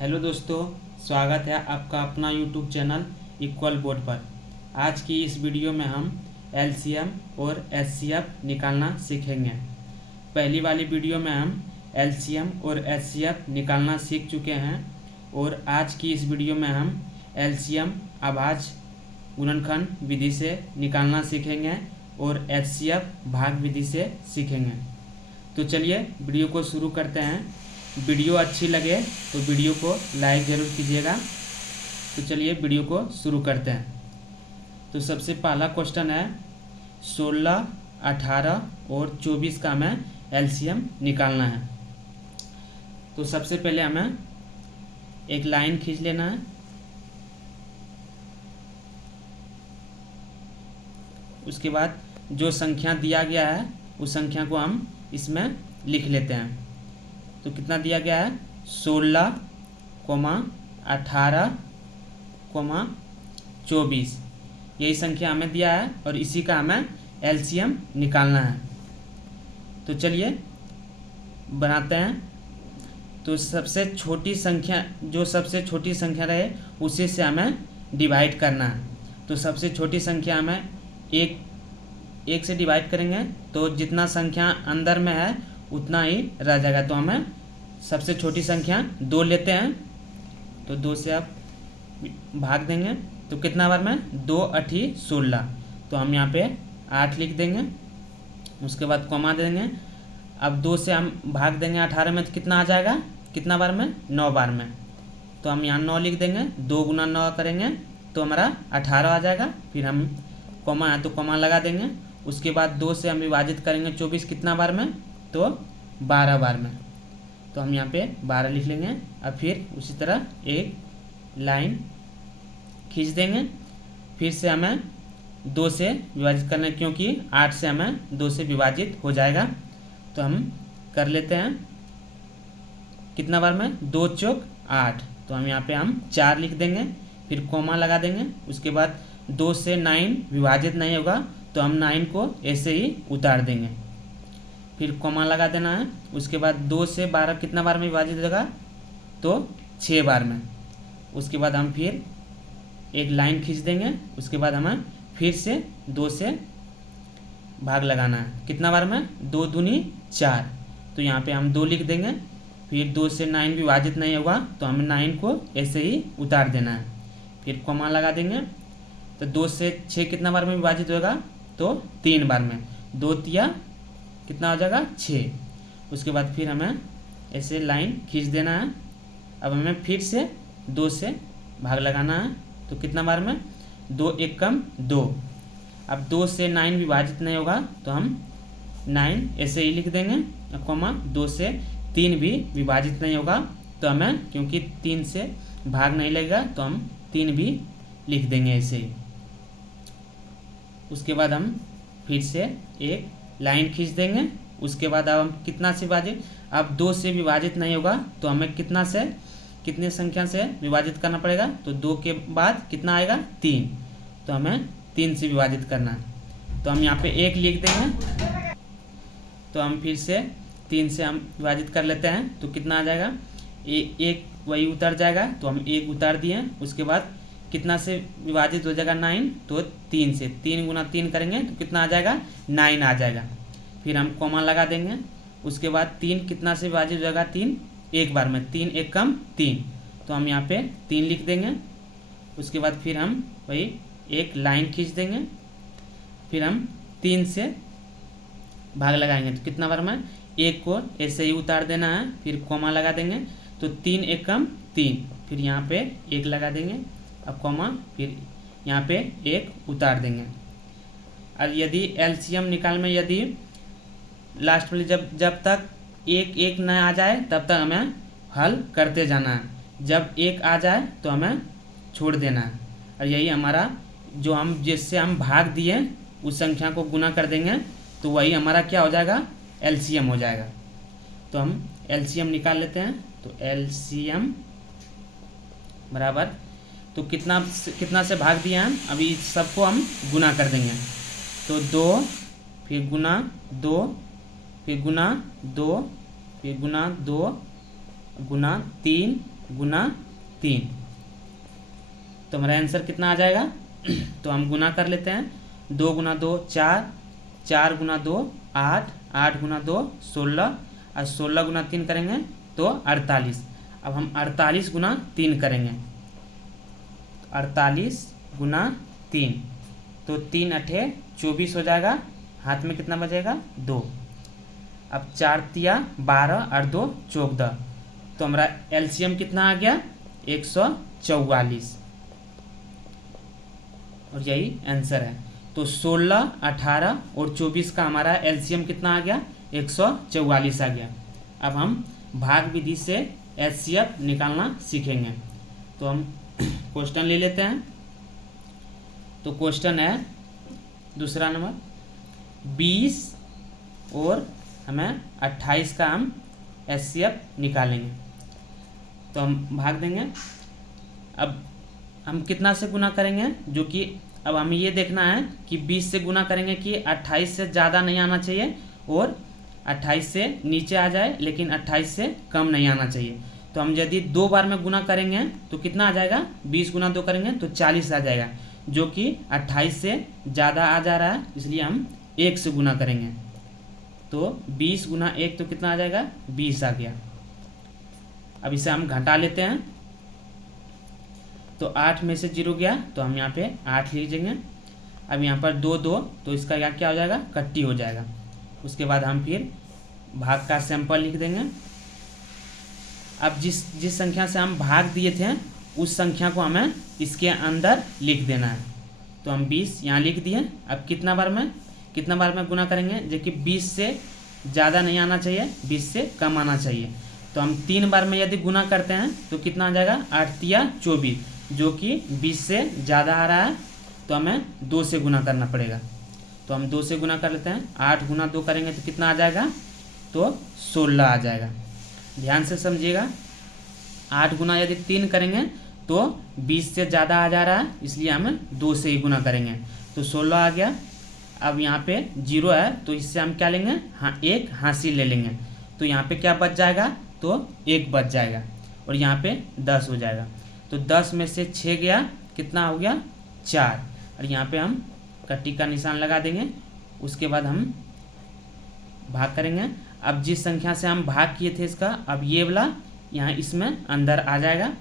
Hello दोस्तों, स्वागत है आपका अपना यूट्यूब चैनल इक्वल बोर्ड पर। आज की इस वीडियो में हम एलसीएम और एचसीएफ निकालना सीखेंगे। पहली वाली वीडियो में हम एलसीएम और एचसीएफ निकालना सीख चुके हैं और आज की इस वीडियो में हम एलसीएम अभाज्य गुणनखंड विधि से निकालना सीखेंगे और एचसीएफ भाग विधि से सीखेंगे। तो चलिए वीडियो को शुरू करते हैं। वीडियो अच्छी लगे तो वीडियो को लाइक ज़रूर कीजिएगा। तो चलिए वीडियो को शुरू करते हैं। तो सबसे पहला क्वेश्चन है 16, 18 और 24 का हमें एलसीएम निकालना है। तो सबसे पहले हमें एक लाइन खींच लेना है। उसके बाद जो संख्या दिया गया है उस संख्या को हम इसमें लिख लेते हैं। तो कितना दिया गया है 16, 18, 24, यही संख्या हमें दिया है और इसी का हमें एलसीएम निकालना है। तो चलिए बनाते हैं। तो सबसे छोटी संख्या जो सबसे छोटी संख्या रहे उसी से हमें डिवाइड करना है। तो सबसे छोटी संख्या हमें एक से डिवाइड करेंगे तो जितना संख्या अंदर में है उतना ही रह जाएगा। तो हमें सबसे छोटी संख्या 2 लेते हैं। तो 2 से आप भाग देंगे तो कितना बार में 2 8 16। तो हम यहाँ पे 8 लिख देंगे। उसके बाद कॉमा देंगे। अब 2 से हम भाग देंगे 18 में तो कितना आ जाएगा, कितना बार में 9 बार में। तो हम यहाँ 9 लिख देंगे। 2 गुना 9 करेंगे तो हमारा 18 आ जाएगा। फिर हम कॉमा है तो कॉमा लगा देंगे। उसके बाद 2 से हम विभाजित करेंगे 24 कितना बार में, तो 12 बार में। तो हम यहाँ पे 12 लिख लेंगे। अब फिर उसी तरह एक लाइन खींच देंगे। फिर से हमें 2 से विभाजित करना है क्योंकि 8 से हमें 2 से विभाजित हो जाएगा। तो हम कर लेते हैं कितना बार में 2 चौक 8। तो हम यहाँ पे हम 4 लिख देंगे। फिर कॉमा लगा देंगे। उसके बाद 2 से 9 विभाजित नहीं होगा तो हम 9 को ऐसे ही उतार देंगे। फिर कॉमा लगा देना है। उसके बाद 2 से 12 कितना बार में विभाजित होगा, तो 6 बार में। उसके बाद हम फिर एक लाइन खींच देंगे। उसके बाद हमें फिर से 2 से भाग लगाना है कितना बार में, 2 दूनी 4। तो यहाँ पे हम 2 लिख देंगे। फिर 2 से 9 विभाजित नहीं होगा तो हमें 9 को ऐसे ही उतार देना है। फिर कॉमा लगा देंगे। तो 2 से 6 कितना बार में विभाजित होगा, तो 3 बार में। 2 तिया कितना हो जाएगा 6। उसके बाद फिर हमें ऐसे लाइन खींच देना है। अब हमें फिर से 2 से भाग लगाना है। तो कितना बार में, 2 एक कम 2। अब 2 से 9 विभाजित नहीं होगा तो हम 9 ऐसे ही लिख देंगे। कॉमा 2 से 3 भी विभाजित नहीं होगा तो हमें क्योंकि 3 से भाग नहीं लगेगा तो हम 3 भी लिख देंगे ऐसे ही। उसके बाद हम फिर से एक लाइन खींच देंगे। उसके बाद अब हम कितना से विभाजित, अब 2 से विभाजित नहीं होगा तो हमें कितने संख्या से विभाजित करना पड़ेगा, तो 2 के बाद कितना आएगा 3। तो हमें 3 से विभाजित करना है। तो हम यहाँ पे 1 लिख देंगे। तो हम फिर से 3 से हम विभाजित कर लेते हैं तो कितना आ जाएगा, एक वही उतर जाएगा। तो हम 1 उतार दिए। उसके बाद कितना से विभाजित हो जाएगा 9, तो 3 से 3 गुना 3 करेंगे तो कितना आ जाएगा 9 आ जाएगा। फिर हम कॉमा लगा देंगे। उसके बाद 3 कितना से विभाजित हो जाएगा 3 एक बार में। 3 एक कम 3। तो हम यहाँ पे 3 लिख देंगे। उसके बाद फिर हम वही एक लाइन खींच देंगे। फिर हम 3 से भाग लगाएंगे तो कितना बार में, 1 को ऐसे ही उतार देना है। फिर कॉमा लगा देंगे। तो 3 एक कम 3। फिर यहाँ पे 1 लगा देंगे। अब कॉमा फिर यहाँ पे 1 उतार देंगे। और यदि एलसीएम निकाल में यदि लास्ट में जब तक 1 1 न आ जाए तब तक हमें हल करते जाना है। जब 1 आ जाए तो हमें छोड़ देना है। और यही हमारा जो हम जिससे हम भाग दिए उस संख्या को गुना कर देंगे तो वही हमारा क्या हो जाएगा, एलसीएम हो जाएगा। तो हम एलसीएम निकाल लेते हैं। तो एलसीएम बराबर, तो कितना से भाग दिया हम, अभी सबको हम गुना कर देंगे। तो 2 फिर गुना 2 फिर गुना 2 फिर गुना 2 गुना 3 गुना 3। तो हमारा आंसर कितना आ जाएगा? तो हम गुना कर लेते हैं। 2 गुना 2 4, 4 गुना 2 8, 8 गुना 2 16 और 16 गुना 3 करेंगे तो 48। अब हम 48 गुना 3 करेंगे। 48 गुना 3 तो 3 अठे 24 हो जाएगा। हाथ में कितना बचेगा? 2। अब 4 तिया 12 और 2 14। तो हमारा एलसीएम कितना आ गया? 144। और यही आंसर है। तो 16, 18 और 24 का हमारा एलसीएम कितना आ गया? 144 आ गया। अब हम भाग विधि से एचसीएफ निकालना सीखेंगे। तो हम क्वेश्चन ले लेते हैं। तो क्वेश्चन है दूसरा नंबर, 20 और हमें 28 का हम एचसीएफ निकालेंगे। तो हम भाग देंगे। अब हम कितना से गुना करेंगे? जो कि अब हमें ये देखना है कि 20 से गुना करेंगे कि 28 से ज़्यादा नहीं आना चाहिए और 28 से नीचे आ जाए, लेकिन 28 से कम नहीं आना चाहिए। तो हम यदि 2 बार में गुना करेंगे तो कितना आ जाएगा? 20 गुना 2 करेंगे तो 40 आ जाएगा, जो कि 28 से ज़्यादा आ जा रहा है, इसलिए हम 1 से गुना करेंगे। तो 20 गुना 1 तो कितना आ जाएगा? 20 आ गया। अब इसे हम घटा लेते हैं। तो 8 में से 0 गया तो हम यहाँ पे 8 लीजिएंगे। अब यहाँ पर 2 2 तो इसका क्या हो जाएगा? कट्टी हो जाएगा। उसके बाद हम फिर भाग का सैंपल लिख देंगे। अब जिस संख्या से हम भाग दिए थे उस संख्या को हमें इसके अंदर लिख देना है। तो हम 20 यहाँ लिख दिए। अब कितना बार में गुना करेंगे? जो कि 20 से ज़्यादा नहीं आना चाहिए, 20 से कम आना चाहिए। तो हम 3 बार में यदि गुना करते हैं तो कितना आ जाएगा? 8 तिया 24, जो कि 20 से ज़्यादा आ रहा है, तो हमें 2 से गुना करना पड़ेगा। तो हम 2 से गुना कर लेते हैं। 8 गुना 2 करेंगे तो कितना आ जाएगा? तो 16 आ जाएगा। ध्यान से समझिएगा। 8 गुना यदि 3 करेंगे तो 20 से ज़्यादा आ जा रहा है, इसलिए हम 2 से ही गुना करेंगे। तो 16 आ गया। अब यहाँ पे 0 है तो इससे हम क्या लेंगे? हाँ, 1 हासिल ले लेंगे। तो यहाँ पे क्या बच जाएगा? तो 1 बच जाएगा और यहाँ पे 10 हो जाएगा। तो 10 में से 6 गया, कितना हो गया? 4। और यहाँ पे हम कट्टी का निशान लगा देंगे। उसके बाद हम भाग करेंगे। अब जिस संख्या से हम भाग किए थे इसका, अब ये वाला यहाँ इसमें अंदर आ जाएगा।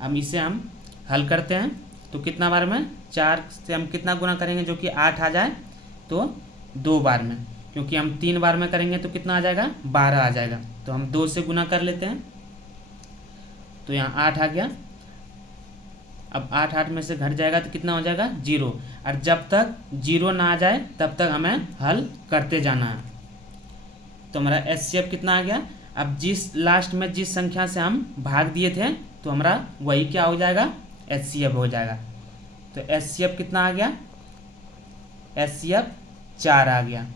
अब इसे हम हल करते हैं। तो कितना बार में? 4 से हम कितना गुना करेंगे जो कि 8 आ जाए? तो 2 बार में, क्योंकि हम 3 बार में करेंगे तो कितना आ जाएगा? 12 आ जाएगा। तो हम 2 से गुना कर लेते हैं। तो यहाँ 8 आ गया। अब 8 8 में से घट जाएगा तो कितना हो जाएगा? 0। और जब तक 0 ना आ जाए तब तक हमें हल करते जाना है। तो हमारा एचसीएफ कितना आ गया? अब लास्ट में जिस संख्या से हम भाग दिए थे तो हमारा वही क्या हो जाएगा? एचसीएफ हो जाएगा। तो एचसीएफ कितना आ गया? एचसीएफ 4 आ गया।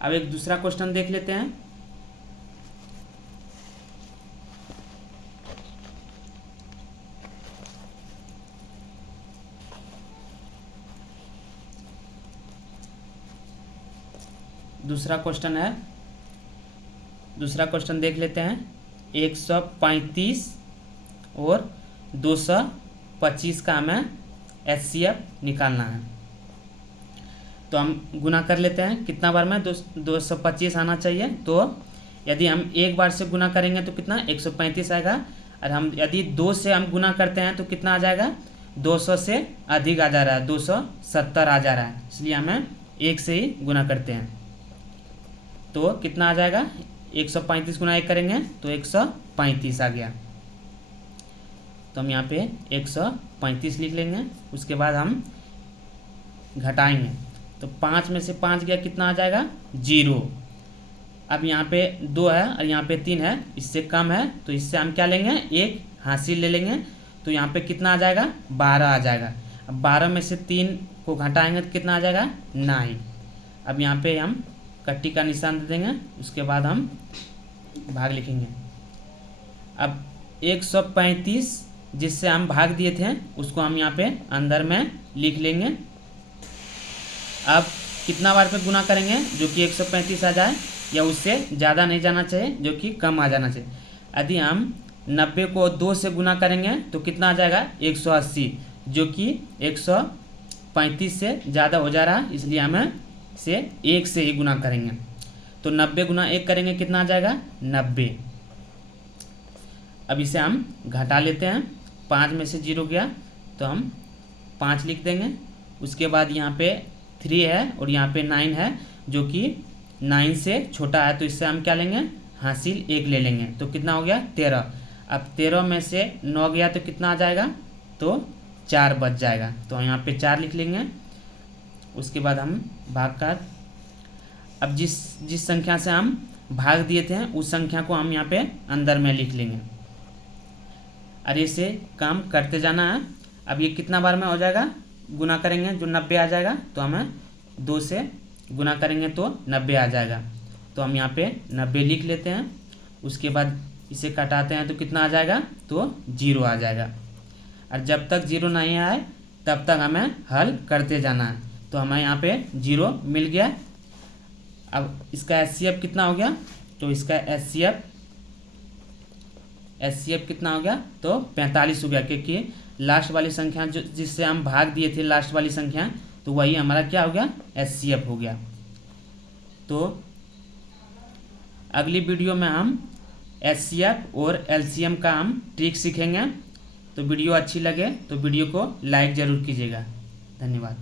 अब एक दूसरा क्वेश्चन देख लेते हैं। दूसरा क्वेश्चन देख लेते हैं। 135 और 225 का हमें एचसीएफ निकालना है। तो हम गुना कर लेते हैं। कितना बार में? 225 आना चाहिए। तो यदि हम 1 बार से गुना करेंगे तो कितना? 135 आएगा। और हम यदि 2 से हम गुना करते हैं तो कितना आ जाएगा? 200 से अधिक आ जा रहा है, 270 आ जा रहा है, इसलिए हमें 1 से ही गुना करते हैं। तो कितना आ जाएगा? 135 गुना 1 करेंगे तो 135 आ गया। तो हम यहाँ पे 135 लिख लेंगे। उसके बाद हम घटाएंगे। तो 5 में से 5 गया, कितना आ जाएगा? 0। अब यहाँ पे 2 है और यहाँ पे 3 है, इससे कम है, तो इससे हम क्या लेंगे? 1 हासिल ले लेंगे। तो यहाँ पे कितना आ जाएगा? 12 आ जाएगा। अब 12 में से 3 को घटाएंगे तो कितना आ जाएगा? 9। अब यहाँ पे हम कट्टी का निशान दे देंगे। उसके बाद हम भाग लिखेंगे। अब 135 जिससे हम भाग दिए थे उसको हम यहाँ पे अंदर में लिख लेंगे। अब कितना बार पे गुना करेंगे जो कि 135 आ जाए, या उससे ज़्यादा नहीं जाना चाहिए, जो कि कम आ जाना चाहिए। यदि हम 90 को 2 से गुना करेंगे तो कितना आ जाएगा 180, जो कि 135 से ज़्यादा हो जा रहा है, इसलिए हमें से 1 से ही गुना करेंगे। तो 90 गुना 1 करेंगे कितना आ जाएगा 90। अब इसे हम घटा लेते हैं, 5 में से 0 गया तो हम 5 लिख देंगे। उसके बाद यहाँ पे 3 है और यहाँ पे 9 है, जो कि 9 से छोटा है, तो इससे हम क्या लेंगे हासिल 1 ले लेंगे। तो कितना हो गया 13। अब 13 में से 9 गया तो कितना आ जाएगा, तो 4 बच जाएगा, तो यहाँ पे 4 लिख लेंगे। उसके बाद हम भाग का, अब जिस संख्या से हम भाग दिए थे उस संख्या को हम यहाँ पे अंदर में लिख लेंगे। और इसे काम करते जाना है। अब ये कितना बार में हो जाएगा, गुना करेंगे जो 90 आ जाएगा, तो हमें 2 से गुना करेंगे तो 90 आ जाएगा, तो हम यहाँ पे 90 लिख लेते हैं। उसके बाद इसे काटाते हैं तो कितना आ जाएगा, तो 0 आ जाएगा। और जब तक 0 नहीं आए तब तक हमें हल करते जाना है। तो हमें यहाँ पे 0 मिल गया। अब इसका HCF कितना हो गया, तो इसका HCF कितना हो गया, तो 45 हो गया, क्योंकि लास्ट वाली संख्या जो जिससे हम भाग दिए थे लास्ट वाली संख्या, तो वही हमारा क्या हो गया HCF हो गया। तो अगली वीडियो में हम HCF और LCM का हम ट्रिक सीखेंगे। तो वीडियो अच्छी लगे तो वीडियो को लाइक ज़रूर कीजिएगा। धन्यवाद।